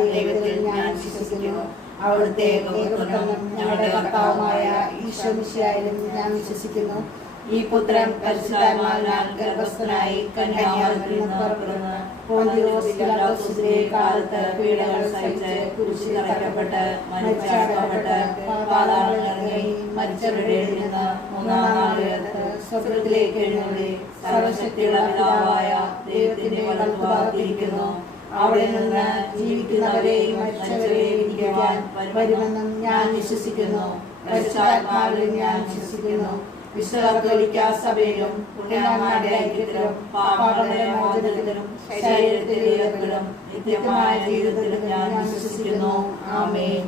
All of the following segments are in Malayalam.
ദൈവത്തിൽ ഞാൻ വിശ്വസിക്കുന്നു. അവിടുത്തെ ഏകപുത്രനും ഞങ്ങളുടെ കർത്താവുമായ ഈശോ മിശിഹായിലും ഞാൻ വിശ്വസിക്കുന്നു. ഈ പുത്രൻ പരിശുദ്ധാത്മാവിനാൽ ഗർഭസ്ഥനായി കന്യാമറിയത്തിൽ നിന്ന് പുറപ്പെടുന്ന പോന്തിയോസ് പിലാത്തോസിന്റെ കാലത്ത് പീഡകൾ സഹിച്ച് കുരിശിൽ തറയ്ക്കപ്പെട്ട് മരിച്ചടക്കപ്പെട്ട് പാതാളത്തിൽ ഇറങ്ങി മരിച്ചവരുടെ ഇടയിൽ നിന്ന് മൂന്നാം നാൾ ഉയർത്ത് സ്വർഗ്ഗത്തിലേക്ക് എഴുന്നള്ളി സർവശക്തിയുള്ള പിതാവായ ദൈവത്തിന്റെ വലത്തുഭാഗത്തിരിക്കുന്നു. അവിടെ നിന്ന് ജീവിക്കുന്നവരെയും മരിച്ചവരെയും വിധിക്കാൻ വരുമെന്നും ഞാൻ വിശ്വസിക്കുന്നു. പരിശുദ്ധാത്മാവിലും ഞാൻ വിശ്വസിക്കുന്നു. വിശുദ്ധ കത്തോലിക്കാ സഭയിലും പുണ്യവാന്മാരുടെ ഐക്യത്തിലും പാപങ്ങളുടെ മോചനത്തിലും ശരീരത്തിലെ ഉയർപ്പിലും നിത്യമായ ജീവിതത്തിലും ഞാൻ വിശ്വസിക്കുന്നു. ആമേൻ.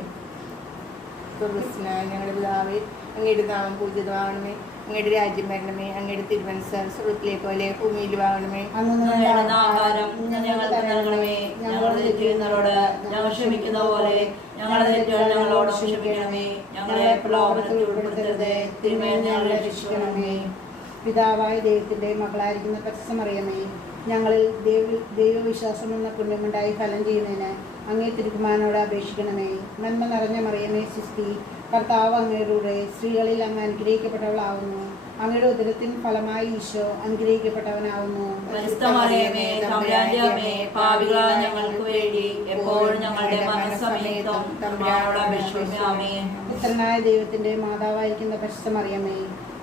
ഞങ്ങളുടെ പിതാവേ, അങ്ങയുടെ നാമം പൂജിതമാകണമേ. അങ്ങയുടെ രാജ്യം വരണമേ. അങ്ങയുടെ തിരുമനസ്സ് സ്വർഗ്ഗത്തിലെ പോലെ ഭൂമിയിലുമാകണമേ. ആഹാരം ഞങ്ങൾക്ക് നൽകണമേ. ഞങ്ങളുടെ തെറ്റുന്നവരോട് ഞങ്ങൾ ക്ഷമിക്കുന്ന പോലെ ഞങ്ങളുടെ തെറ്റുകൾ ഞങ്ങളോട് ക്ഷമിക്കണമേ. ഞങ്ങളെ പ്രലോഭനത്തിൽ ഉൾപ്പെടുത്തരുത്, തിന്മയിൽ ഞങ്ങളെ രക്ഷിക്കണമേ. പിതാവായ ദൈവത്തിന്റെ മകളായിരിക്കുന്ന പരിശുദ്ധമറിയമേ, ഞങ്ങളിൽ ദൈവവിശ്വാസം എന്ന പുണ്യമുണ്ടായി ഫലം ചെയ്യുന്നതിന് അങ്ങേ തിരുക്കുമാരനോട് അപേക്ഷിക്കണമേ. നന്മ നിറഞ്ഞ മറിയമേ സ്വസ്തി, കർത്താവ് അങ്ങയുടെ സ്ത്രീകളിൽ അങ്ങ് അനുഗ്രഹിക്കപ്പെട്ടവളാവുന്നു. അങ്ങയുടെ ഉദരത്തിൻ ഫലമായി ഈശോ അനുഗ്രഹിക്കപ്പെട്ടവനാവുന്നു. പുത്രനായ ദൈവത്തിന്റെ മാതാവായിരിക്കുന്ന പരിശുദ്ധമറിയമേ,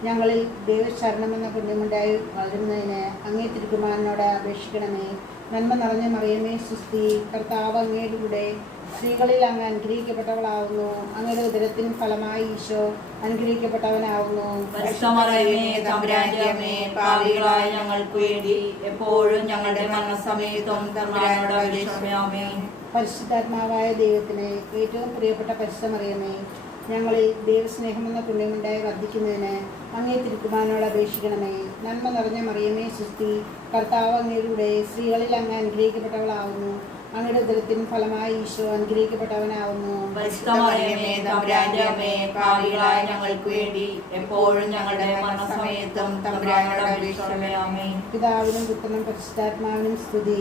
ഞങ്ങളിൽ ദൈവശരണമെന്ന പുണ്യമുണ്ടായി വളരുന്നതിന് അങ്ങേ തിരുക്കുമാരനോട് അപേക്ഷിക്കണമേ. നന്മ നിറഞ്ഞ മറിയമേ സ്വസ്തി, കർത്താവ് അങ്ങയുടെ കൂടെ സ്ത്രീകളിൽ അങ്ങ് അനുഗ്രഹിക്കപ്പെട്ടവളാവുന്നു. അങ്ങയുടെ ഉദരത്തിൻ ഫലമായി ഈശോ അനുഗ്രഹിക്കപ്പെട്ടവനാവുന്നു. പരിശുദ്ധാത്മാവായ ദൈവത്തിന് ഏറ്റവും പ്രിയപ്പെട്ട പരിശുദ്ധമറിയമേ, ഞങ്ങളിൽ ദൈവസ്നേഹമെന്ന പുണ്യമുണ്ടായി വർദ്ധിക്കുന്നതിന് അങ്ങേ തിരുക്കുമാരനോട് അപേക്ഷിക്കണമേ. നന്മ നിറഞ്ഞ മറിയമേ സ്വസ്തി, കർത്താവ് അങ്ങയുടെ സ്ത്രീകളിൽ അങ്ങ് അനുഗ്രഹിക്കപ്പെട്ടവളാവുന്നു. അങ്ങയുടെ ഉദരത്തിൻ ഫലമായി ഈശോ അനുഗ്രഹിക്കപ്പെട്ടവനാവുന്നു. പിതാവിനും പുത്രനും പരിശുദ്ധാത്മാവിനും സ്തുതി.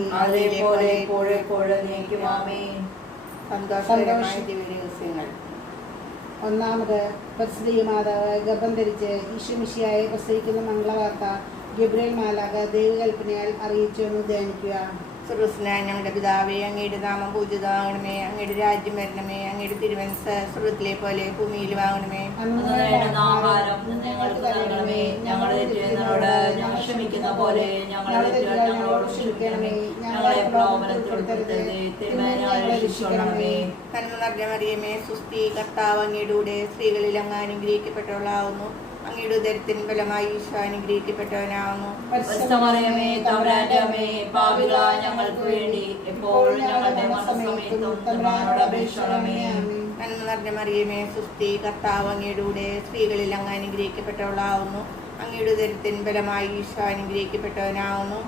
ഒന്നാമത്, പരിശുദ്ധ മാതാവ് ഗർഭം ധരിച്ച് ഈശോ മിശിഹായെ പ്രസവിക്കുന്ന മംഗളവാർത്ത ഗബ്രിയേൽ മാലാഖ ദൈവകൽപ്പനയാൽ അറിയിച്ചു എന്ന് ധ്യാനിക്കുക. സ്വർഗ്ഗസ്ഥനായ ഞങ്ങളുടെ പിതാവേ, അങ്ങയുടെ നാമം പൂജിതമാകണമേ. അങ്ങയുടെ രാജ്യം വരണമേ. അങ്ങയുടെ തിരുമനസ്സ് സ്വർഗ്ഗത്തിലെ പോലെ ഭൂമിയിലുമാകണമേ. ഞങ്ങളുടെ തെറ്റുന്നവരോട് ഞങ്ങൾ ക്ഷമിക്കുന്ന പോലെ ഞങ്ങളോട് ക്ഷമിക്കണമേ. ഞങ്ങളെ പ്രലോഭനത്തിൽ ഉൾപ്പെടുത്തരുതേ, തിന്മയിൽ ഞങ്ങളെ രക്ഷിക്കണമേ. നന്മ നിറഞ്ഞ മറിയമേ സ്വസ്തി, കർത്താവ് അങ്ങയുടെ കൂടെ സ്ത്രീകളിൽ അങ്ങ് അനുഗ്രഹിക്കപ്പെട്ടവളാവുന്നു. അങ്ങയുടെ ഉദരത്തിൻ ഫലമായി ഈശോ അനുഗ്രഹിക്കപ്പെട്ടവനാവുന്നു. ഞങ്ങൾക്ക് വേണ്ടി എപ്പോഴും ഞങ്ങളുടെ മരണസമയത്തും തമ്പുരാനോട് അപേക്ഷിക്കണമേ. നന്മ നിറഞ്ഞ മറിയമേ സ്വസ്തി, കർത്താവ് അങ്ങയുടെ കൂടെ സ്ത്രീകളിൽ അങ്ങ് അനുഗ്രഹിക്കപ്പെട്ടവളാവുന്നു. അങ്ങയുടെ ഉദരത്തിൻ ഫലമായി ഈശോ അനുഗ്രഹിക്കപ്പെട്ടവനാവുന്നു.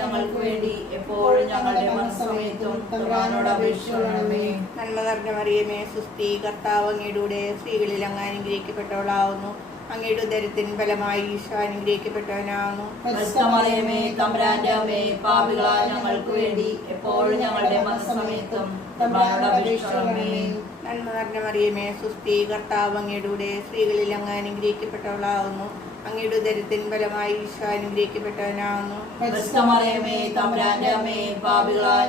ഞങ്ങൾക്ക് വേണ്ടി എപ്പോഴും ഞങ്ങളുടെ മരണസമയത്തും തമ്പുരാനോട് അപേക്ഷിക്കണമേ. നന്മ നിറഞ്ഞ മറിയമേ സ്വസ്തി, കർത്താവ് അങ്ങയുടെ കൂടെ സ്ത്രീകളിൽ അങ്ങ് അനുഗ്രഹിക്കപ്പെട്ടവളാവുന്നു. അങ്ങയുടെ ഉദരത്തിൻ ഫലമായി ഈശോ അനുഗ്രഹിക്കപ്പെട്ടവനാവുന്നു. ഞങ്ങൾക്ക് വേണ്ടി എപ്പോഴും ഞങ്ങളുടെ മരണസമയത്തും തമ്പുരാനോട് അപേക്ഷിക്കണമേ. നന്മ നിറഞ്ഞ മറിയമേ സ്വസ്തി, കർത്താവ് അങ്ങയുടെ കൂടെ സ്ത്രീകളിൽ അങ്ങ് അനുഗ്രഹിക്കപ്പെട്ടവളാവുന്നു. അങ്ങയുടെ ഉദരത്തിൻ ഫലമായി ഈശോ അനുഗ്രഹിക്കപ്പെട്ടവനാവുന്നു.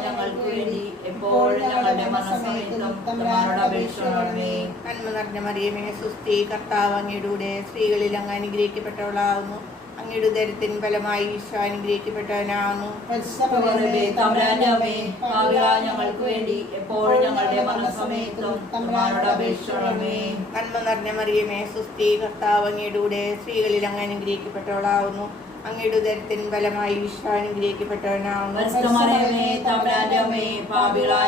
ഞങ്ങൾക്ക് വേണ്ടി എപ്പോഴും ഞങ്ങളുടെ മരണസമയത്തും തമ്പുരാനോട് അപേക്ഷിക്കണമേ. നന്മ നിറഞ്ഞ മറിയമേ സ്വസ്തി, കർത്താവ് അങ്ങയുടെ കൂടെ സ്ത്രീകളിൽ അങ്ങ് അനുഗ്രഹിക്കപ്പെട്ടവളാവുന്നു. അങ്ങയുടെ ഉദരത്തിൻ ഫലമായി ഈശോ അനുഗ്രഹിക്കപ്പെട്ടവനാവുന്നു. ഞങ്ങൾക്ക് വേണ്ടി എപ്പോഴും ഞങ്ങളുടെ മരണസമയത്തും തമ്പുരാനോട് അപേക്ഷിക്കണമേ. നന്മ നിറഞ്ഞ മറിയമേ സ്വസ്തി, കർത്താവ് അങ്ങയുടെ കൂടെ സ്ത്രീകളിൽ അങ്ങ് അനുഗ്രഹിക്കപ്പെട്ടവളാവുന്നു. അങ്ങയുടെ ഉദരത്തിൻ ഫലമായി ഈശോ അനുഗ്രഹിക്കപ്പെട്ടവനാവുന്നു.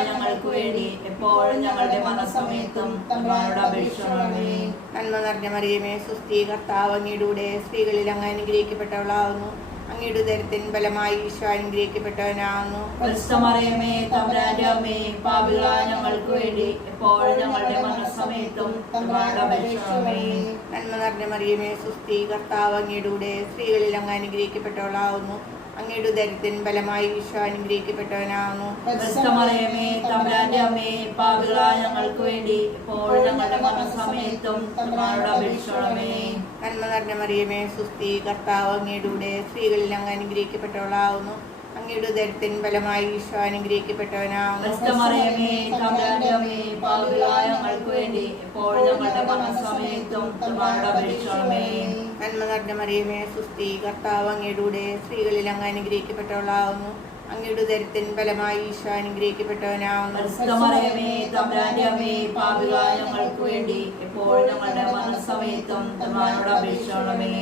ഞങ്ങൾക്ക് വേണ്ടി എപ്പോഴും ഞങ്ങളുടെ മരണസമയത്തും തമ്പുരാനോട് അപേക്ഷിക്കണമേ. നന്മ നിറഞ്ഞ മറിയമേ സ്വസ്തി, കർത്താവ് അങ്ങയുടെ കൂടെ സ്ത്രീകളിൽ അങ്ങ് അനുഗ്രഹിക്കപ്പെട്ടവളാവുന്നു. അങ്ങയുടെ ഉദരത്തിൻ ഫലമായി ഈശോ അനുഗ്രഹിക്കപ്പെട്ടവനാവുന്നു. ഞങ്ങൾക്ക് വേണ്ടി എപ്പോഴും ഞങ്ങളുടെ മരണസമയത്തും തമ്പുരാനോട് അപേക്ഷിക്കണമേ. നന്മ നിറഞ്ഞ മറിയമേ സ്വസ്തി, കർത്താവ് അങ്ങയുടെ കൂടെ സ്ത്രീകളിൽ അങ്ങ് അനുഗ്രഹിക്കപ്പെട്ടവളാവുന്നു. അങ്ങയുടെ ഉദരത്തിൻ ഫലമായി ഈശോ അനുഗ്രഹിക്കപ്പെട്ടവനാകുന്നു. പരിശുദ്ധമറിയമേ തമ്പുരാന്റെ അമ്മേ, പാപികളായ ഞങ്ങൾക്ക് വേണ്ടി ഇപ്പോഴും ഞങ്ങളുടെ മരണസമയത്തും തമ്പുരാനോട് അപേക്ഷിക്കണമേ. നന്മ നിറഞ്ഞ മറിയമേ സുസ്തി, കർത്താവ് അങ്ങയുടെ കൂടെ സ്ത്രീകളിൽ അങ്ങ് അനുഗ്രഹിക്കപ്പെട്ടവളാകുന്നു. അങ്ങയുടെ ഉദരത്തിൻ ഫലമായി ഈശോ അനുഗ്രഹിക്കപ്പെട്ടവനാകുന്നു. പരിശുദ്ധമറിയമേ തമ്പുരാന്റെ അമ്മേ, പാപികളായ ഞങ്ങൾക്ക് വേണ്ടി ഇപ്പോഴും ഞങ്ങളുടെ മരണസമയത്തും തമ്പുരാനോട് അപേക്ഷിക്കണമേ. നന്മ നിറഞ്ഞ മറിയമേ സുസ്തി, കർത്താവ് അങ്ങയുടെ കൂടെ സ്ത്രീകളിൽ അങ്ങ് അനുഗ്രഹിക്കപ്പെട്ടവളാകുന്നു. അങ്ങയുടെ ഉദരത്തിൻ ഫലമായി ഈശോ അനുഗ്രഹിക്കപ്പെട്ടവനാകുന്നു. പരിശുദ്ധമറിയമേ തമ്പുരാന്റെ അമ്മേ, പാപികളായ ഞങ്ങൾക്ക് വേണ്ടി ഇപ്പോഴും ഞങ്ങളുടെ മരണസമയത്തും തമ്പുരാനോട് അപേക്ഷിക്കണമേ.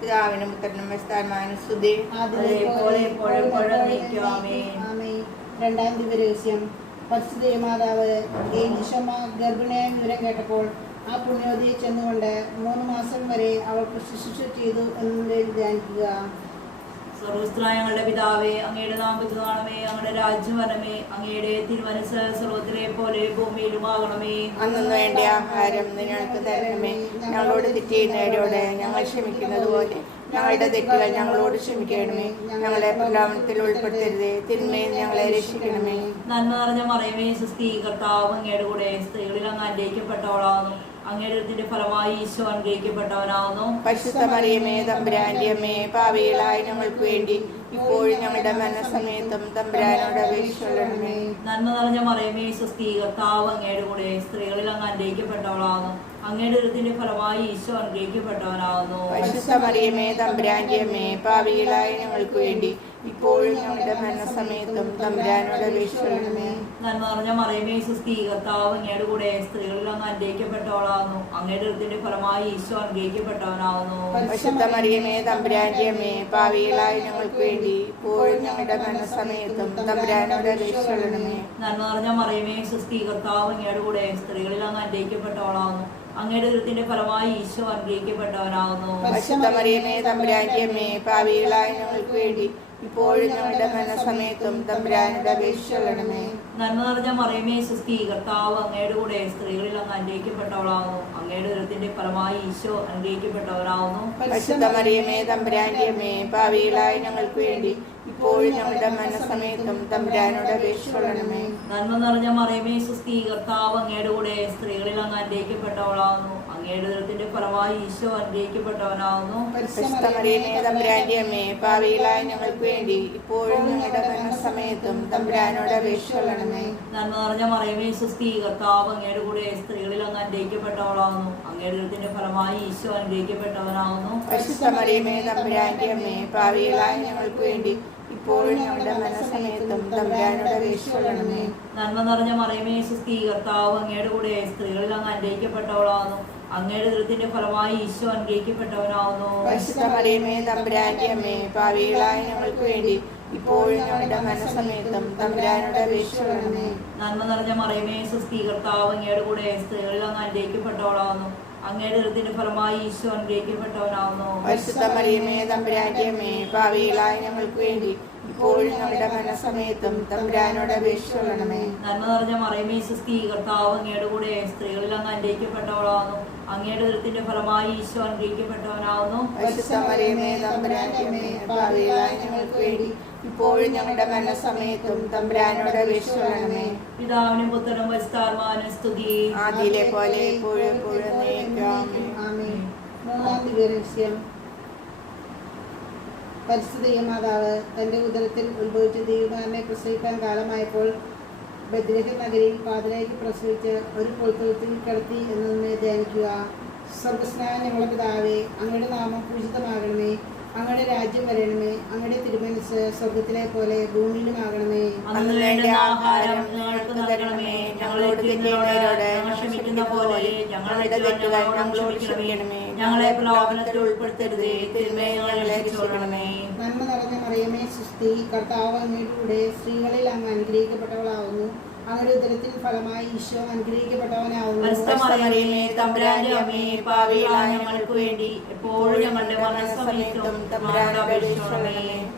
പിതാവിനും പുത്രനും പരിശുദ്ധാത്മാവിനും സ്തുതി. അതേപോലെ എപ്പോഴും എന്നേക്കും ആമേൻ. ആമേൻ. രണ്ടാം ദിവരഹസ്യം. പരിശുദ്ധ മാതാവ് എലീശമ്മ ഗർഭിണിയായ വിവരം കേട്ടപ്പോൾ ആ പുണ്യവതിയെ ചെന്നുകൊണ്ട് 3 മാസം വരെ അവൾക്ക് ശുശ്രൂഷ ചെയ്തു എന്നതിൽ ധ്യാനിക്കുക. സ്വർഗ്ഗസ്ഥനായ ഞങ്ങളുടെ പിതാവേ, അങ്ങയുടെ നാമം പൂജിതമാകണമേ, അങ്ങയുടെ രാജ്യം വരണമേ, അങ്ങയുടെ തിരുമനസ്സ് സ്വർഗ്ഗത്തിലെ പോലെ ഭൂമിയിലുമാകണമേ. അന്നു വേണ്ട ആഹാരം ഞങ്ങൾക്ക് തരണമേ. ഞങ്ങളോട് തെറ്റ് ചെയ്യുന്നവരോട് ഞങ്ങൾ ക്ഷമിക്കുന്നത് പോലെ ഞങ്ങളുടെ തെറ്റുകൾ ഞങ്ങളോട് ക്ഷമിക്കണമേ. ഞങ്ങളെ പ്രലോഭനത്തിൽ ഉൾപ്പെടുത്തരുതേ, തിന്മയിൽ ഞങ്ങളെ രക്ഷിക്കണമേ. നന്മ നിറഞ്ഞ മറിയമേ സുസ്തി, കർത്താവ് അങ്ങയുടെ കൂടെ സ്ത്രീകളിൽ അങ്ങ് അനുഗ്രഹിക്കപ്പെട്ടവളാകുന്നു. അങ്ങയുടെ ഉദരത്തിന്റെ ഫലമായി ഈശോ അനുഗ്രഹിക്കപ്പെട്ടവനാകുന്നു. പരിശുദ്ധ മറിയമേ തമ്പുരാന്റെ അമ്മേ, പാപികളായ ഞങ്ങൾക്ക് വേണ്ടി ഇപ്പോഴും ഞങ്ങളുടെ മരണസമയത്തും തമ്പുരാനോട് അപേക്ഷിക്കണമേ. നന്മ നിറഞ്ഞ മറിയമേ സുസ്തി, കർത്താവ് അങ്ങയുടെ കൂടെ സ്ത്രീകളിൽ അങ്ങ് അനുഗ്രഹിക്കപ്പെട്ടവളാകുന്നു. അങ്ങയുടെ ഉദരത്തിന്റെ ഫലമായി ഈശോ അനുഗ്രഹിക്കപ്പെട്ടവനാകുന്നു. പരിശുദ്ധ മറിയമേ തമ്പുരാന്റെ അമ്മേ, പാപികളായ ഞങ്ങൾക്ക് വേണ്ടി ഇപ്പോഴും ഞങ്ങളുടെ മരണസമയത്തും തമ്പുരാനോട് അപേക്ഷിക്കണമേ. നന്മ നിറഞ്ഞ മറിയമേ സുസ്തി, കർത്താവ് അങ്ങയുടെ കൂടെ സ്ത്രീകളിൽ അങ്ങ് അനുഗ്രഹിക്കപ്പെട്ടവളാകുന്നു. അങ്ങയുടെ ഉദരത്തിന്റെ ഫലമായി ഈശോ അനുഗ്രഹിക്കപ്പെട്ടവനാകുന്നു. പരിശുദ്ധ മറിയമേ തമ്പുരാന്റെ അമ്മേ, പാപികളായ ഞങ്ങൾക്ക് വേണ്ടി ഇപ്പോഴും ഞങ്ങളുടെ മരണസമയത്തും തമ്പുരാനോട് അപേക്ഷിക്കണമേ. നന്മ നിറഞ്ഞ മറിയമേ സുസ്തി, കർത്താവ് അങ്ങയുടെ കൂടെ സ്ത്രീകളിൽ അങ്ങ് അനുഗ്രഹിക്കപ്പെട്ടവളാകുന്നു. അങ്ങയുടെ ഉദരത്തിന്റെ ഫലമായി ഈശോ അനുഗ്രഹിക്കപ്പെട്ടവനാകുന്നു. പരിശുദ്ധ മറിയമേ തമ്പുരാന്റെ അമ്മേ, പാപികളായ ഞങ്ങൾക്ക് വേണ്ടി ഇപ്പോഴും ഞങ്ങളുടെ മരണസമയത്തും തമ്പുരാനോട് അപേക്ഷിക്കണമേ. നന്മ നിറഞ്ഞ മറിയമേ സുസ്തി, കർത്താവ് അങ്ങയുടെ കൂടെ സ്ത്രീകളിൽ അങ്ങ് അനുഗ്രഹിക്കപ്പെട്ടവളാകുന്നു. അങ്ങയുടെ ഉദരത്തിന്റെ ഫലമായി ഈശോ അനുഗ്രഹിക്കപ്പെട്ടവനാകുന്നു. പരിശുദ്ധ മറിയമേ തമ്പുരാന്റെ അമ്മേ, പാപികളായ ഞങ്ങൾക്ക് വേണ്ടി ഇപ്പോഴും ഞങ്ങളുടെ മരണസമയത്തും തമ്പുരാനോട് അപേക്ഷിക്കണമേ. നന്മ നിറഞ്ഞ മറിയമേ സുസ്തി, കർത്താവ് അങ്ങയുടെ കൂടെ സ്ത്രീകളിൽ അങ്ങ് അനുഗ്രഹിക്കപ്പെട്ടവളാകുന്നു. അങ്ങയുടെ ഉദരത്തിന്റെ ഫലമായി ഈശോ അനുഗ്രഹിക്കപ്പെട്ടവനാകുന്നു. പരിശുദ്ധ മറിയമേ തമ്പുരാന്റെ അമ്മേ, പാപികളായ ഞങ്ങൾക്ക് വേണ്ടി ഇപ്പോഴും ഞങ്ങളുടെ മരണസമയത്തും തമ്പുരാനോട് അപേക്ഷിക്കണമേ. നന്മ നിറഞ്ഞ മറിയമേ സുസ്തി, കർത്താവ് അങ്ങയുടെ കൂടെ സ്ത്രീകളിൽ അങ്ങ് അനുഗ്രഹിക്കപ്പെട്ടവളാകുന്നു. അങ്ങയുടെ ഉദരത്തിന്റെ ഫലമായി ഈശോ അനുഗ്രഹിക്കപ്പെട്ടവനാകുന്നു. പരിശുദ്ധ മറിയമേ തമ്പുരാന്റെ അമ്മേ, പാപികളായ ഞങ്ങൾക്ക് വേണ്ടി ഇപ്പോഴും ഞങ്ങളുടെ മരണസമയത്തും തമ്പുരാനോട് അപേക്ഷിക്കണമേ. നന്മ നിറഞ്ഞ മറിയമേ സുസ്തി, കർത്താവ് അങ്ങയുടെ കൂടെ സ്ത്രീകളിൽ അങ്ങ് അനുഗ്രഹിക്കപ്പെട്ടവളാകുന്നു. അങ്ങയുടെ ഉദരത്തിന്റെ ഫലമായി ഈശോ അനുഗ്രഹിക്കപ്പെട്ടവനാകുന്നു. പരിശുദ്ധ മറിയമേ തമ്പുരാന്റെ അമ്മേ, പാപികളായ ഞങ്ങൾക്ക് വേണ്ടി ഇപ്പോഴും ഞങ്ങളുടെ മരണസമയത്തും തമ്പുരാനോട് അപേക്ഷിക്കണമേ. നന്മ നിറഞ്ഞ മറിയമേ സുസ്തി, കർത്താവ് അങ്ങയുടെ കൂടെ സ്ത്രീകളിൽ അങ്ങ് അനുഗ്രഹിക്കപ്പെട്ടവളാകുന്നു. അങ്ങയുടെ ഉദരത്തിന്റെ ഫലമായി ഈശോ അനുഗ്രഹിക്കപ്പെട്ടവനാകുന്നു. പരിശുദ്ധ മറിയമേ തമ്പുരാന്റെ അമ്മേ, പാപികളായ ഞങ്ങൾക്ക് വേണ്ടി ഇപ്പോഴും ഞങ്ങളുടെ മരണസമയത്തും തമ്പുരാനോട് അപേക്ഷിക്കണമേ. നന്മ നിറഞ്ഞ മറിയമേ സുസ്തി, കർത്താവ് അങ്ങയുടെ കൂടെ സ്ത്രീകളിൽ അങ്ങ് അനുഗ്രഹിക്കപ്പെട്ടവളാകുന്നു. അങ്ങയുടെ ഉദരത്തിന്റെ ഫലമായി ഈശോ അനുഗ്രഹിക്കപ്പെട്ടവനാകുന്നു. പരിശുദ്ധ മറിയമേ തമ്പുരാന്റെ അമ്മേ, പാപികളായ ഞങ്ങൾക്ക് വേണ്ടി ഇപ്പോഴും ഞങ്ങളുടെ മരണസമയത്തും തമ്പുരാനോട് അപേക്ഷിക്കണമേ. പിതാവിനും പുത്രനും പരിശുദ്ധാത്മാവിനും സ്തുതി. ആദിയിലെ പോലെ എപ്പോഴും എപ്പോഴും എന്നേക്കും ആമേൻ. ആമേൻ. മൂന്നാം ദിവരഹസ്യം. പരിശുദ്ധ മാതാവ് തന്റെ ഉദരത്തിൽ ഉത്ഭവിച്ച ദൈവമാരനെ പ്രസവിക്കാൻ കാലമായപ്പോൾ ബത്ലഹേം നഗരിയിൽ പാതിരായ്ക്ക് പ്രസവിച്ച് ഒരു പുൽത്തൊഴുത്തിൽ കിടത്തി എന്നതിനെ ധ്യാനിക്കുക. സ്വർഗ്ഗസ്നായ ഞങ്ങളുടെ പിതാവേ, അങ്ങയുടെ നാമം പൂജിതമാകണമേ. അങ്ങയുടെ രാജ്യം വരണമേ. അങ്ങയുടെ തിരുമനസ്സ് സ്വർഗത്തിലെ പോലെ ഭൂമിയിലുമാകണമേ. അന്ന് വേണ്ട ആഹാരം ഞങ്ങൾക്ക് നൽകണമേ. ഞങ്ങളോട് തെറ്റുന്നവരോട് ഞങ്ങൾ ക്ഷമിക്കുന്ന പോലെ ഞങ്ങളുടെ തെറ്റുകൾ ഞങ്ങളോട് ക്ഷമിക്കണമേ. ഞങ്ങളെ പ്രലോഭനത്തിൽ ഉൾപ്പെടുത്തരുതേ, തിന്മയിൽ ഞങ്ങളെ രക്ഷിക്കണമേ. നന്മ നിറഞ്ഞ മറിയമേ സുസ്തി, കർത്താവ് അങ്ങയുടെ കൂടെ സ്ത്രീകളിൽ അങ്ങ് അനുഗ്രഹിക്കപ്പെട്ടവളാവുന്നു. അങ്ങയുടെ ഉദരത്തിൽ ഫലമായി ഈശോ അനുഗ്രഹിക്കപ്പെട്ടവനാവുന്നു. പരിശുദ്ധ മറിയമേ തമ്പുരാന്റെ അമ്മേ, പാപികളായ ഞങ്ങൾക്ക് വേണ്ടി എപ്പോഴും ഞങ്ങളുടെ മരണസമയത്തും തമ്പുരാനോട് അപേക്ഷിക്കണമേ.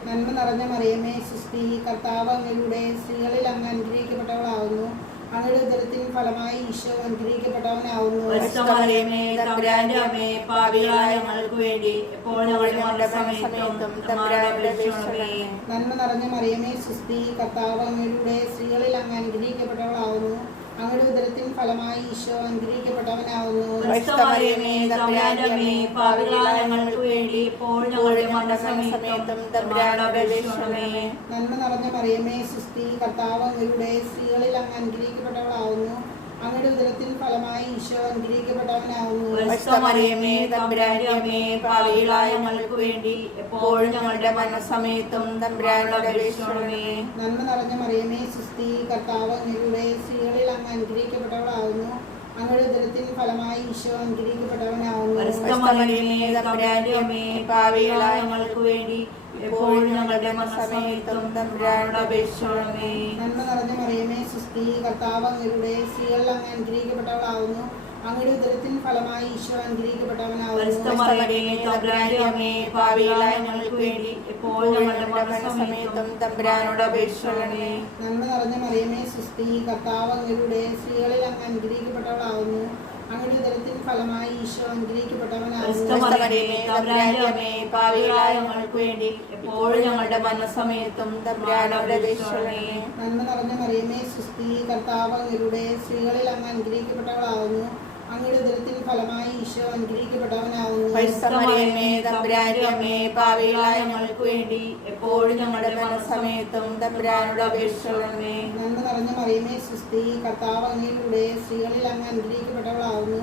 നന്മ നിറഞ്ഞ മറിയമേ സുസ്തി, കർത്താവ് അങ്ങയുടെ സ്ത്രീകളിൽ അങ്ങ് അനുഗ്രഹിക്കപ്പെട്ടവളാവുന്നു. അങ്ങയുടെ ഉദരത്തിൻ ഫലമായി ഈശോ അനുഗ്രഹിക്കപ്പെട്ടവനാവുന്നു. പരിശുദ്ധ മറിയമേ തമ്പുരാന്റെ അമ്മേ, പാപികളായ ഞങ്ങൾക്ക് വേണ്ടി ഇപ്പോൾ ഞങ്ങളുടെ മരണസമയത്തും തമ്പുരാനോട് അപേക്ഷിക്കണമേ. നന്മ നിറഞ്ഞ മറിയമേ സുസ്തി, കർത്താവ് അങ്ങയുടെ സ്ത്രീകളിൽ അങ്ങ് അനുഗ്രഹിക്കപ്പെട്ടവളാവുന്നു. അങ്ങയുടെ ഉദരത്തിൻ ഫലമായി ഈശോ അനുഗ്രഹിക്കപ്പെട്ടവനാവുന്നു. പരിശുദ്ധ മറിയമേ തമ്പുരാന്റെ അമ്മേ, പാപികളായ ഞങ്ങൾക്ക് വേണ്ടി ഇപ്പോൾ ഞങ്ങളുടെ മരണസമയത്തും തമ്പുരാനോട് അപേക്ഷിക്കണമേ. നന്മ നിറഞ്ഞ മറിയമേ സുസ്തി, കർത്താവ് അങ്ങയുടെ സ്ത്രീകളിൽ അങ്ങ് അനുഗ്രഹിക്കപ്പെട്ടവളാവുന്നു. അങ്ങയുടെ ഉദരത്തിൻ ഫലമായി ഈശോ അനുഗ്രഹിക്കപ്പെട്ടവനാവുന്നു. പരിശുദ്ധ മറിയമേ തമ്പുരാന്റെ അമ്മേ, പാപികളായ ഞങ്ങൾക്ക് വേണ്ടി എപ്പോഴും ഞങ്ങളുടെ മരണസമയത്തും തമ്പുരാനോട് അപേക്ഷിക്കണമേ. നന്മ നിറഞ്ഞ മറിയമേ സുസ്തി, കർത്താവ് അങ്ങയുടെ സ്ത്രീകളിൽ അങ്ങ് അനുഗ്രഹിക്കപ്പെട്ടവളാവുന്നു. അങ്ങയുടെ ഉദരത്തിൻ ഫലമായി ഈശോ അനുഗ്രഹിക്കപ്പെട്ടവനാവുന്നു. പരിശുദ്ധ മറിയമേ തമ്പുരാന്റെ അമ്മേ, പാപികളായ ഞങ്ങൾക്ക് വേണ്ടി എപ്പോഴും ഞങ്ങളുടെ മരണസമയത്തും തമ്പുരാനോട് അപേക്ഷിക്കണമേ. നന്മ നിറഞ്ഞ മറിയമേ സുസ്തി, കർത്താവ് അങ്ങയുടെ സ്ത്രീകളിൽ അങ്ങ് അനുഗ്രഹിക്കപ്പെട്ടവളാവുന്നു. അങ്ങയുടെ ഉദരത്തിൻ ഫലമായി ഈശോ അനുഗ്രഹിക്കപ്പെട്ടവനാവുന്നു. പരിശുദ്ധ മറിയമേ തമ്പുരാന്റെ അമ്മേ, പാപികളായ ഞങ്ങൾക്ക് വേണ്ടി എപ്പോഴും ഞങ്ങളുടെ മരണസമയത്തും തമ്പുരാനോട് അപേക്ഷിക്കണമേ. നന്മ നിറഞ്ഞ മറിയമേ സുസ്തി, കർത്താവ് അങ്ങയുടെ സ്ത്രീകളിൽ അങ്ങ് അനുഗ്രഹിക്കപ്പെട്ടവളാവുന്നു. അങ്ങയുടെ ഉദരത്തിൻ ഫലമായി ഈശോ അനുഗ്രഹിക്കപ്പെട്ടവനാവുന്നു. പരിശുദ്ധ മറിയമേ തമ്പുരാന്റെ അമ്മേ, പാപികളായ ഞങ്ങൾക്ക് വേണ്ടി എപ്പോഴും ഞങ്ങളുടെ മരണസമയത്തും തമ്പുരാനോട് അപേക്ഷിക്കണമേ. നന്മ നിറഞ്ഞ മറിയമേ സുസ്തി, കർത്താവ് അങ്ങയുടെ സ്ത്രീകളിൽ അങ്ങ് അനുഗ്രഹിക്കപ്പെട്ടവളാവുന്നു. അങ്ങയുടെ ഉദരത്തിൻ ഫലമായി ഈശോ അനുഗ്രഹിക്കപ്പെട്ടവനാവുന്നു. പരിശുദ്ധ മറിയമേ തമ്പുരാന്റെ അമ്മേ, പാപികളായ ഞങ്ങൾക്ക് വേണ്ടി എപ്പോഴും ഞങ്ങളുടെ മരണസമയത്തും തമ്പുരാനോട് അപേക്ഷിക്കണമേ. നന്മ നിറഞ്ഞ മറിയമേ സുസ്തി, കർത്താവ് അങ്ങയുടെ സ്ത്രീകളിൽ അങ്ങ് അനുഗ്രഹിക്കപ്പെട്ടവളാവുന്നു.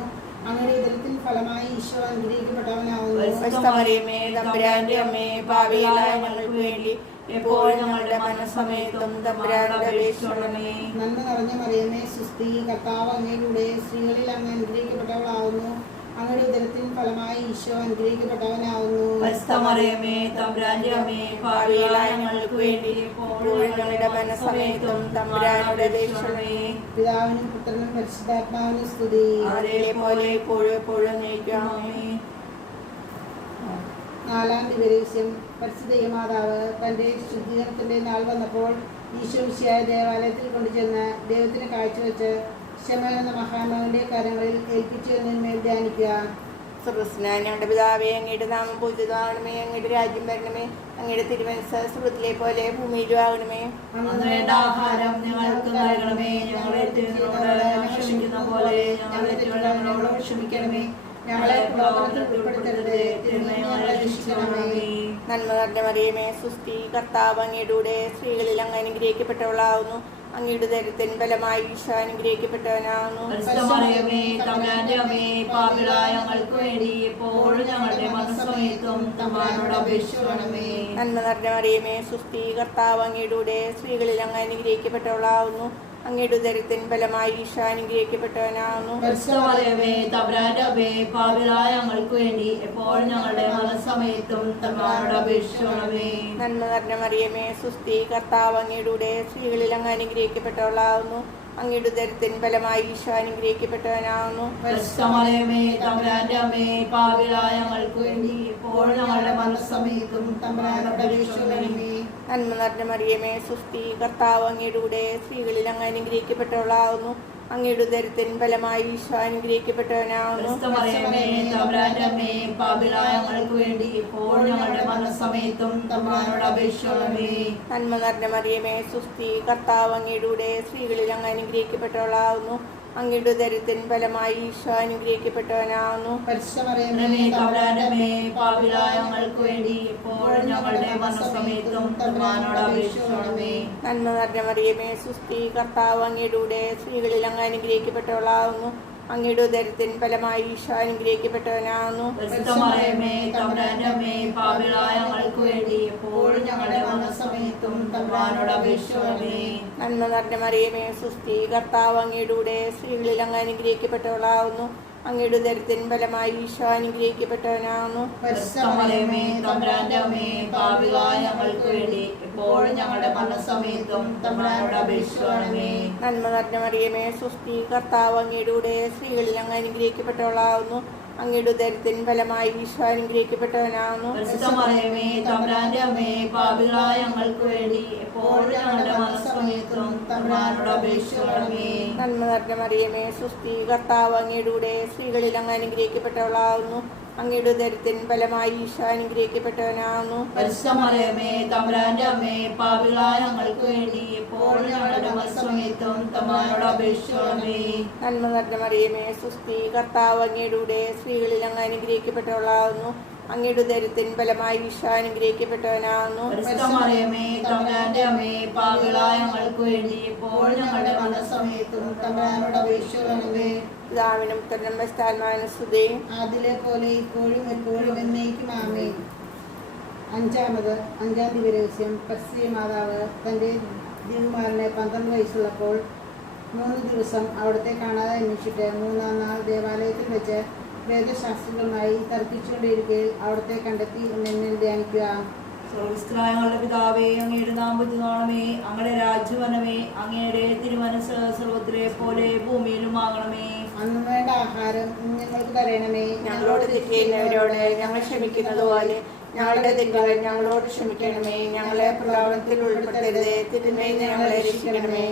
അങ്ങയുടെ ഉദരത്തിൻ ഫലമായി ഈശോ അനുഗ്രഹിക്കപ്പെട്ടവനാവുന്നു. പരിശുദ്ധ മറിയമേ തമ്പുരാന്റെ അമ്മേ, പാപികളായ ഞങ്ങൾക്ക് വേണ്ടി എപ്പോഴും ഞങ്ങളുടെ മരണസമയത്തും തമ്പുരാനോട് അപേക്ഷിക്കണമേ. നന്മ നിറഞ്ഞ മറിയമേ സുസ്തി, കർത്താവ് അങ്ങയുടെ സ്ത്രീകളിൽ അങ്ങ് അനുഗ്രഹിക്കപ്പെട്ടവളാവുന്നു. അങ്ങയുടെ ഉദരത്തിൻ ഫലമായി ഈശോ അനുഗ്രഹിക്കപ്പെട്ടവനാവുന്നു. പരിശുദ്ധ മറിയമേ തമ്പുരാന്റെ അമ്മേ, പാപികളായ ഞങ്ങൾക്ക് വേണ്ടി എപ്പോഴും ഞങ്ങളുടെ മരണസമയത്തും തമ്പുരാനോട് അപേക്ഷിക്കണമേ. പിതാവിനും പുത്രനും പരിശുദ്ധാത്മാവിനും സ്തുതി. അതേപോലെ എപ്പോഴും എപ്പോഴും നയിക്കണമേ. നാലാം ദിവസം പരിശുദ്ധ മാതാവ് തൻ്റെ ശുദ്ധീകരണത്തിൻ്റെ നാൾ വന്നപ്പോൾ ഈശോ മിശിഹായെ ദേവാലയത്തിൽ കൊണ്ടുചെന്ന് ദൈവത്തിന് കാഴ്ചവെച്ച് ശമൽ എന്ന മഹാത്മാവിൻ്റെ കാര്യങ്ങളിൽ ഏൽപ്പിച്ചു എന്നതിന്മേൽ ധ്യാനിക്കുക. സ്വർഗ്ഗസ്ഥനായ ഞങ്ങളുടെ പിതാവേ, അങ്ങയുടെ നാമം പൂജിതമാകണമേ. അങ്ങയുടെ രാജ്യം വരണമേ. അങ്ങയുടെ തിരുമനസ്സ് സ്വർഗ്ഗത്തിലെ പോലെ ഭൂമിയിലും ആകണമേ. അന്ന് വേണ്ട ആഹാരം ഞങ്ങൾക്ക് നൽകണമേ. ഞങ്ങളുടെ തെറ്റുകളോട് ക്ഷമിക്കുന്ന പോലെ ഞങ്ങളുടെ തെറ്റുകൾ ഞങ്ങളോട് ക്ഷമിക്കണമേ. ഞങ്ങളെ പ്രലോഭനത്തിൽ ഉൾപ്പെടുത്തരുതേ, തിന്മയിൽ നിന്ന് ഞങ്ങളെ രക്ഷിക്കണമേ. നന്മ നിറഞ്ഞ മറിയമേ സുസ്തി, കർത്താവ് അങ്ങയുടെ കൂടെ സ്ത്രീകളിൽ അങ്ങ് അനുഗ്രഹിക്കപ്പെട്ടവളാവുന്നു. അങ്ങയുടെ ദരിദ്രൻ ഫലമായി ഈശോ അനുഗ്രഹിക്കപ്പെട്ടവനാവുന്നു. പരിശുദ്ധ മറിയമേ തമ്പുരാന്റെ അമ്മേ, പാപികളായ ഞങ്ങൾക്ക് വേണ്ടി എപ്പോഴും ഞങ്ങളുടെ മരണസമയത്തും തമ്പുരാനോട് അപേക്ഷിക്കണമേ. നന്മ നിറഞ്ഞ മറിയമേ സുസ്തി, കർത്താവ് അങ്ങയുടെ കൂടെ സ്ത്രീകളിൽ അങ്ങ് അനുഗ്രഹിക്കപ്പെട്ടവളാവുന്നു. അങ്ങയുടെ ദരിദ്രൻ ഫലമായി ഈശോ അനുഗ്രഹിക്കപ്പെട്ടവനാവുന്നു. പരിശുദ്ധ മറിയമേ തമ്പുരാന്റെ അമ്മേ, പാപികളായ ഞങ്ങൾക്ക് വേണ്ടി എപ്പോഴും ഞങ്ങളുടെ മരണസമയത്തും തമ്പുരാനോട് അപേക്ഷിക്കണമേ. നന്മ നിറഞ്ഞ മറിയമേ സുസ്തി, കർത്താവ് അങ്ങയുടെ കൂടെ സ്ത്രീകളിൽ അങ്ങ് അനുഗ്രഹിക്കപ്പെട്ടവളാവുന്നു. അങ്ങയുടെ ദരിദ്രൻ ഫലമായി ഈശോ അനുഗ്രഹിക്കപ്പെട്ടവനാവുന്നു. പരിശുദ്ധ മറിയമേ തമ്പുരാന്റെ അമ്മേ, പാപികളായ ഞങ്ങൾക്ക് വേണ്ടി എപ്പോഴും ഞങ്ങളുടെ മരണസമയത്തും തമ്പുരാനോട് അപേക്ഷിക്കണമേ. നന്മ നിറഞ്ഞ മറിയമേ സുസ്തി, കർത്താവ് അങ്ങയുടെ കൂടെ സ്ത്രീകളിൽ അങ്ങ് അനുഗ്രഹിക്കപ്പെട്ടവളാവുന്നു. അങ്ങയുടെ ദരിദ്രൻ ഫലമായി ഈശോ അനുഗ്രഹിക്കപ്പെട്ടവനാവുന്നു. പരിശുദ്ധ മറിയമേ തമ്പുരാന്റെ അമ്മേ, പാപികളായ ഞങ്ങൾക്ക് വേണ്ടി എപ്പോഴും ഞങ്ങളുടെ മരണസമയത്തും തമ്പുരാനോട് അപേക്ഷിക്കണമേ. നന്മ നിറഞ്ഞ മറിയമേ സുസ്തി, കർത്താവ് അങ്ങയുടെ കൂടെ സ്ത്രീകളിൽ അങ്ങ് അനുഗ്രഹിക്കപ്പെട്ടവളാവുന്നു. അങ്ങയുടെ ദരിദ്രൻ ഫലമായി ഈശോ അനുഗ്രഹിക്കപ്പെട്ടവനാവുന്നു. പരിശുദ്ധ മറിയമേ തമ്പുരാന്റെ അമ്മേ, പാപികളായ ഞങ്ങൾക്ക് വേണ്ടി എപ്പോഴും ഞങ്ങളുടെ മരണസമയത്തും തമ്പുരാനോട് അപേക്ഷിക്കണമേ. നന്മ നിറഞ്ഞ മറിയമേ സുസ്തി, കർത്താവ് അങ്ങയുടെ കൂടെ സ്ത്രീകളിൽ അങ്ങ് അനുഗ്രഹിക്കപ്പെട്ടവളാവുന്നു. അങ്ങയുടെ ദരിദ്രൻ ഫലമായി ഈശോ അനുഗ്രഹിക്കപ്പെട്ടവനാവുന്നു. പരിശുദ്ധ മറിയമേ തമ്പുരാന്റെ അമ്മേ, പാപികളായ ഞങ്ങൾക്ക് വേണ്ടി എപ്പോഴും ഞങ്ങളുടെ മരണസമയത്തും തമ്പുരാനോട് അപേക്ഷിക്കണമേ. നന്മ നിറഞ്ഞ മറിയമേ സുസ്തി, കർത്താവ് അങ്ങയുടെ കൂടെ സ്ത്രീകളിൽ അങ്ങ് അനുഗ്രഹിക്കപ്പെട്ടവളാവുന്നു. അങ്ങയുടെ ദരിദ്രൻ ഫലമായി ഈശോ അനുഗ്രഹിക്കപ്പെട്ടവനാവുന്നു. പരിശുദ്ധ മറിയമേ തമ്പുരാന്റെ അമ്മേ, പാപികളായ ഞങ്ങൾക്ക് വേണ്ടി എപ്പോഴും ഞങ്ങളുടെ മരണസമയത്തും തമ്പുരാനോട് അപേക്ഷിക്കണമേ. നന്മ നിറഞ്ഞ മറിയമേ സുസ്തി, കർത്താവ് അങ്ങയുടെ കൂടെ സ്ത്രീകളിൽ അങ്ങ് അനുഗ്രഹിക്കപ്പെട്ടവളാവുന്നു. അങ്ങയുടെ ദരിദ്രൻ ഫലമായി ഈശോ അനുഗ്രഹിക്കപ്പെട്ടവനാവുന്നു. പരിശുദ്ധ മറിയമേ തമ്പുരാന്റെ അമ്മേ, പാപികളായ ഞങ്ങൾക്ക് വേണ്ടി എപ്പോഴും ഞങ്ങളുടെ മരണസമയത്തും തമ്പുരാനോട് അപേക്ഷിക്കണമേ. നന്മ നിറഞ്ഞ മറിയമേ സുസ്തി, കർത്താവ് അങ്ങയുടെ കൂടെ സ്ത്രീകളിൽ അങ്ങ് അനുഗ്രഹിക്കപ്പെട്ടവളാകുന്നു. അങ്ങയുടെ ഉദരത്തിൻ ഫലമായി ഈശോ അനുഗ്രഹിക്കപ്പെട്ടവനാകുന്നു. പരിശുദ്ധ മറിയമേ തമ്പുരാന്റെ അമ്മേ, പാപികളായ ഞങ്ങൾക്ക് വേണ്ടി എപ്പോഴും ഞങ്ങളുടെ മരണസമയത്തും തമ്പുരാനോട് അപേക്ഷിക്കണമേ. നന്മ നിറഞ്ഞ മറിയമേ സുസ്തി, കർത്താവ് അങ്ങയുടെ കൂടെ സ്ത്രീകളിൽ അങ്ങ് അനുഗ്രഹിക്കപ്പെട്ടവളാകുന്നു. അങ്ങയുടെ ഉദരത്തിൻ ഫലമായി ഈശോ അനുഗ്രഹിക്കപ്പെട്ടവനാകുന്നു. പരിശുദ്ധ മറിയമേ തമ്പുരാന്റെ അമ്മേ, പാപികളായ ഞങ്ങൾക്ക് വേണ്ടി എപ്പോഴും ഞങ്ങളുടെ മരണസമയത്തും തമ്പുരാനോട് അപേക്ഷിക്കണമേ. പിതാവിനും പുത്രനും പരിശുദ്ധാത്മാവിനും സ്തുതി. അതിലെ പോലെ ഇപ്പോഴും എപ്പോഴും എന്നേക്കും ആമേൻ. അഞ്ചാം ദിവരഹസ്യം. പരിശുദ്ധ മാതാവ് തൻ്റെ ദിവ്യകുമാരനെ 12 വയസ്സുള്ളപ്പോൾ 3 ദിവസം അവിടുത്തെ കാണാതെ അന്വേഷിച്ചിട്ട് 3-ാം നാൾ ദേവാലയത്തിൽ വെച്ച് വേദശാസ്ത്രികളുമായി തർക്കിച്ചുകൊണ്ടിരിക്കെ അവിടുത്തെ കണ്ടെത്തി എന്നെ ധ്യാനിക്കുക. സ്വർഗ്ഗസ്ഥനായ ഞങ്ങളുടെ പിതാവേ, അങ്ങയുടെ നാമം പൂജിതമാകണമേ. അങ്ങയുടെ രാജ്യം വരണമേ. അങ്ങയുടെ തിരുമനസ്സ് സ്വർഗ്ഗത്തിലെ പോലെ ഭൂമിയിലും ആകണമേ. അന്ന് വേണ്ട ആഹാരം ഇന്ന് ഞങ്ങൾക്ക് തരണമേ. ഞങ്ങളോട് തെറ്റ് ചെയ്യുന്നവരോട് ഞങ്ങൾ ക്ഷമിക്കുന്നത് പോലെ ഞങ്ങളുടെ തെറ്റുകൾ ഞങ്ങളോട് ക്ഷമിക്കണമേ. ഞങ്ങളെ പ്രലോഭനത്തിൽ ഉൾപ്പെടുത്തരുതേ, തിന്മയിൽ നിന്ന് ഞങ്ങളെ രക്ഷിക്കണമേ.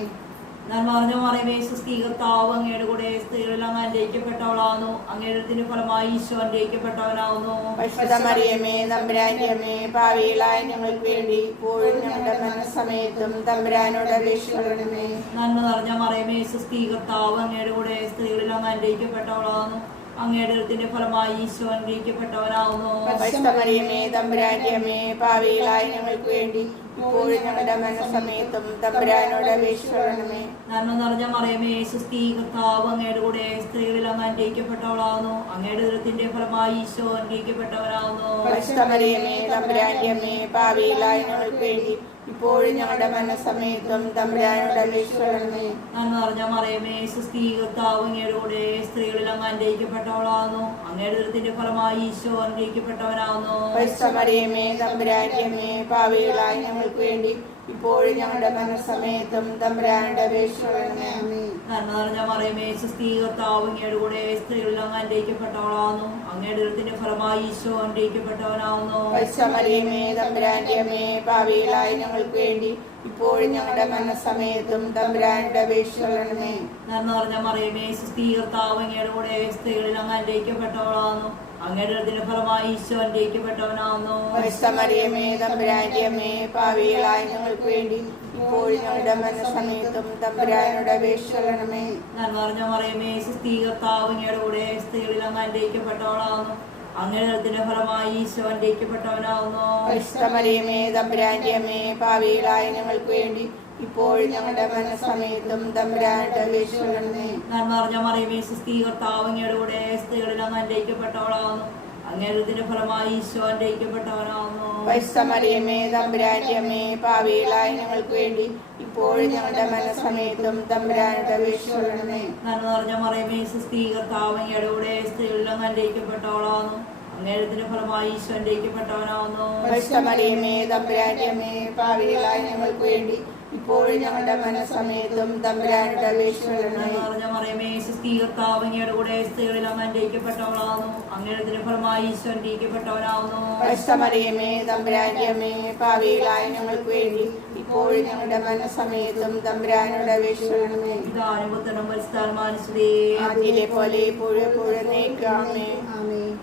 നന്മ നിറഞ്ഞ മറിയമേ സുസ്തി, കർത്താവ് അങ്ങയുടെ കൂടെ സ്ത്രീകളിൽ അങ്ങ് അനുഗ്രഹിക്കപ്പെട്ടവളാകുന്നു. അങ്ങയുടെ ഉദരത്തിൻ ഫലമായി ഈശോ അനുഗ്രഹിക്കപ്പെട്ടവനാകുന്നു. പരിശുദ്ധ മറിയമേ തമ്പുരാന്റെ അമ്മേ, പാപികളായ ഞങ്ങൾക്ക് വേണ്ടി ഇപ്പോഴും ഞങ്ങളുടെ മരണസമയത്തും തമ്പുരാനോട് അപേക്ഷിക്കണമേ. നന്മ നിറഞ്ഞ മറിയമേ സുസ്തി, കർത്താവ് അങ്ങയുടെ കൂടെ സ്ത്രീകളിൽ അങ്ങ് അനുഗ്രഹിക്കപ്പെട്ടവളാകുന്നു. അങ്ങയുടെ ഉദരത്തിന്റെ ഫലമായി ഈശോ അനുഗ്രഹിക്കപ്പെട്ടവനാകുന്നു. പരിശുദ്ധ മറിയമേ തമ്പുരാന്റെ അമ്മേ, പാപികളായ ഞങ്ങൾക്ക് വേണ്ടി ഇപ്പോഴും ഞങ്ങളുടെ മരണസമയത്തും തമ്പുരാനോട് അപേക്ഷിക്കണമേ. നന്മ നിറഞ്ഞ മറിയമേ സുസ്തി, കർത്താവ് അങ്ങയുടെ കൂടെ സ്ത്രീകളിൽ അങ്ങ് അനുഗ്രഹിക്കപ്പെട്ടവളാകുന്നു. അങ്ങയുടെ ഉദരത്തിന്റെ ഫലമായി ഈശോ അനുഗ്രഹിക്കപ്പെട്ടവനാകുന്നു. പരിശുദ്ധ മറിയമേ തമ്പുരാന്റെ അമ്മേ, പാപികളായ ഞങ്ങൾക്ക് വേണ്ടി ഇപ്പോഴും ഞങ്ങളുടെ മരണസമയത്തും തമ്പുരാനോട് അപേക്ഷിക്കണമേ. നന്മ നിറഞ്ഞ മറിയമേ സുസ്തി, കർത്താവ് അങ്ങയുടെ കൂടെ സ്ത്രീകളിൽ അങ്ങ് അനുഗ്രഹിക്കപ്പെട്ടവളാകുന്നു. അങ്ങയുടെ ഉദരത്തിന്റെ ഫലമായി ഈശോ അനുഗ്രഹിക്കപ്പെട്ടവനാകുന്നു. പരിശുദ്ധ മറിയമേ തമ്പുരാന്റെ അമ്മേ, പാപികളായ ഞങ്ങൾക്ക് വേണ്ടി ഇപ്പോഴും ഞങ്ങളുടെ മരണസമയത്തും തമ്പുരാനോട് അപേക്ഷിക്കണമേ. നന്മ നിറഞ്ഞ മറിയമേ സുസ്തി, കർത്താവ് അങ്ങയുടെ കൂടെ സ്ത്രീകളിൽ അങ്ങ് അനുഗ്രഹിക്കപ്പെട്ടവളാകുന്നു. അങ്ങയുടെ ഉദരത്തിന്റെ ഫലമായി ഈശോ അനുഗ്രഹിക്കപ്പെട്ടവനാകുന്നു. പരിശുദ്ധ മറിയമേ തമ്പുരാന്റെ അമ്മേ, പാപികളായ ഞങ്ങൾക്ക് വേണ്ടി ഇപ്പോഴും ഞങ്ങളുടെ മരണസമയത്തും തമ്പുരാനോട് അപേക്ഷിക്കണമേ. നന്മ നിറഞ്ഞ മറിയമേ സുസ്തി, കർത്താവ് അങ്ങയുടെ കൂടെ സ്ത്രീകളിൽ അങ്ങ് അനുഗ്രഹിക്കപ്പെട്ടവളാകുന്നു. അങ്ങയുടെ ഉദരത്തിന്റെ ഫലമായി ഈശോ അനുഗ്രഹിക്കപ്പെട്ടവനാകുന്നു. പരിശുദ്ധ മറിയമേ തമ്പുരാന്റെ അമ്മേ, പാപികളായ ഞങ്ങൾക്ക് വേണ്ടി ഇപ്പോഴും ഞങ്ങളുടെ മരണസമയത്തും തമ്പുരാനോട് അപേക്ഷിക്കണമേ. നന്മ നിറഞ്ഞ മറിയമേ സുസ്തി, കർത്താവ് അങ്ങയുടെ കൂടെ സ്ത്രീകളിൽ അങ്ങ് അനുഗ്രഹിക്കപ്പെട്ടവളാകുന്നു. അങ്ങയുടെ ഉദരത്തിന്റെ ഫലമായി ഈശോ അനുഗ്രഹിക്കപ്പെട്ടവനാകുന്നു. പരിശുദ്ധ മറിയമേ തമ്പുരാന്റെ അമ്മേ, പാപികളായ ഞങ്ങൾക്ക് വേണ്ടി ഇപ്പോഴും ഞങ്ങളുടെ മരണസമയത്തും തമ്പുരാനോട് അപേക്ഷിക്കണമേ. നന്മ നിറഞ്ഞ മറിയമേ സുസ്തി, കർത്താവ് അങ്ങയുടെ കൂടെ സ്ത്രീകളിൽ അങ്ങ് അനുഗ്രഹിക്കപ്പെട്ടവളാകുന്നു. അങ്ങയുടെ ഉദരത്തിന്റെ ഫലമായി ഈശോ അനുഗ്രഹിക്കപ്പെട്ടവനാകുന്നു. പരിശുദ്ധ മറിയമേ തമ്പുരാന്റെ അമ്മേ, പാപികളായ ഞങ്ങൾക്ക് വേണ്ടി ഇപ്പോഴും ഞങ്ങളുടെ മരണസമയത്തും തമ്പുരാനോട് അപേക്ഷിക്കണമേ. നന്മ നിറഞ്ഞ മറിയമേ സുസ്തി, കർത്താവ് അങ്ങയുടെ കൂടെ സ്ത്രീകളിൽ അങ്ങ് അനുഗ്രഹിക്കപ്പെട്ടവളാകുന്നു. അങ്ങയുടെ ഉദരത്തിന്റെ ഫലമായി ഈശോ അനുഗ്രഹിക്കപ്പെട്ടവനാകുന്നു. പരിശുദ്ധ മറിയമേ തമ്പുരാന്റെ അമ്മേ, പാപികളായ ഞങ്ങൾക്ക് വേണ്ടി ഇപ്പോഴും ഞങ്ങളുടെ മരണസമയത്തും തമ്പുരാനോട് അപേക്ഷിക്കണമേ. നന്മ നിറഞ്ഞ മറിയമേ സുസ്തി, കർത്താവ് അങ്ങയുടെ കൂടെ സ്ത്രീകളിൽ അങ്ങ് അനുഗ്രഹിക്കപ്പെട്ടവളാകുന്നു. അങ്ങയുടെ ഉദരത്തിന്റെ ഫലമായി ഈശോ അനുഗ്രഹിക്കപ്പെട്ടവനാകുന്നു. പരിശുദ്ധ മറിയമേ തമ്പുരാന്റെ അമ്മേ, പാപികളായ ഞങ്ങൾക്ക് വേണ്ടി ഇപ്പോഴും ഞങ്ങളുടെ മരണസമയത്തും തമ്പുരാനോട് അപേക്ഷിക്കണമേ. പിതാവിനും പുത്രനും പരിശുദ്ധാത്മാവിനും സ്തുതി. ആദിയിലെ പോലെ ഇപ്പോഴും എപ്പോഴും എന്നേക്കും ആമേൻ. ആമേൻ.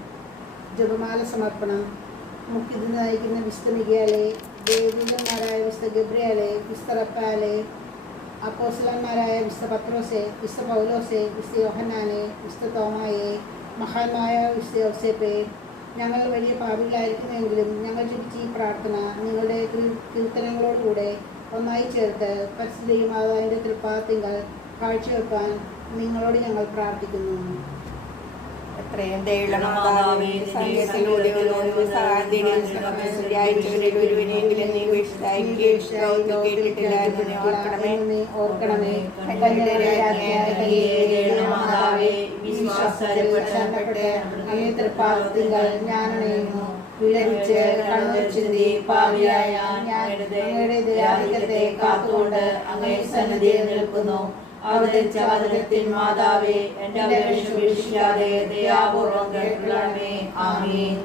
ജപമാല സമർപ്പണം. മുഖ്യത നയിക്കുന്ന വിശുദ്ധ മിഖായേലേ, ദേവീന്മാരായ വിശുദ്ധ ഗബ്രിയേലേ, വിശുദ്ധ റഫായേലേ, അപ്പോസ്തലന്മാരായ വിശുദ്ധ പത്രോസേ, വിശുദ്ധ പൗലോസേ, വിശുദ്ധ യോഹന്നാനെ, വിശുദ്ധ തോമായെ, മഹാന്മായ വിശുദ്ധ യോസേപ്പേ, ഞങ്ങൾ വലിയ പാപികളായിരിക്കുമെങ്കിലും ഞങ്ങൾ ജപിച്ച ഈ പ്രാർത്ഥന നിങ്ങളുടെ കീർത്തനങ്ങളോടുകൂടെ ഒന്നായി ചേർത്ത് പരിശുദ്ധ മാതാവിൻ്റെ തൃപ്പാദത്തിങ്കൽ കാഴ്ചവെക്കാൻ നിങ്ങളോട് ഞങ്ങൾ പ്രാർത്ഥിക്കുന്നു. എത്രയും ദയുള്ള മാതാവേ, സംഗീതത്തിലൂടെ ഒരുവനെങ്കിലും നീ കേട്ടിട്ടില്ല എന്ന് നീ ഓർക്കണമേ. അങ്ങേ തൃപ്പാദത്തിങ്കൽ ഞാനണയുന്നു. വിളവിച്ച് കണ്ണു ചിന്തി പാപിയായ ഞാൻ അങ്ങയുടെ ദയാധിക്യത്തെ കാത്തുകൊണ്ട് അങ്ങേ സന്നിധിയിൽ നിൽക്കുന്നു. അവതരിച്ച വചനത്തിൻ മാതാവേ, എന്റെ അപേക്ഷ വീക്ഷിക്കാതെ ദയാപൂർവം കേൾക്കണമേ. ആമേൻ.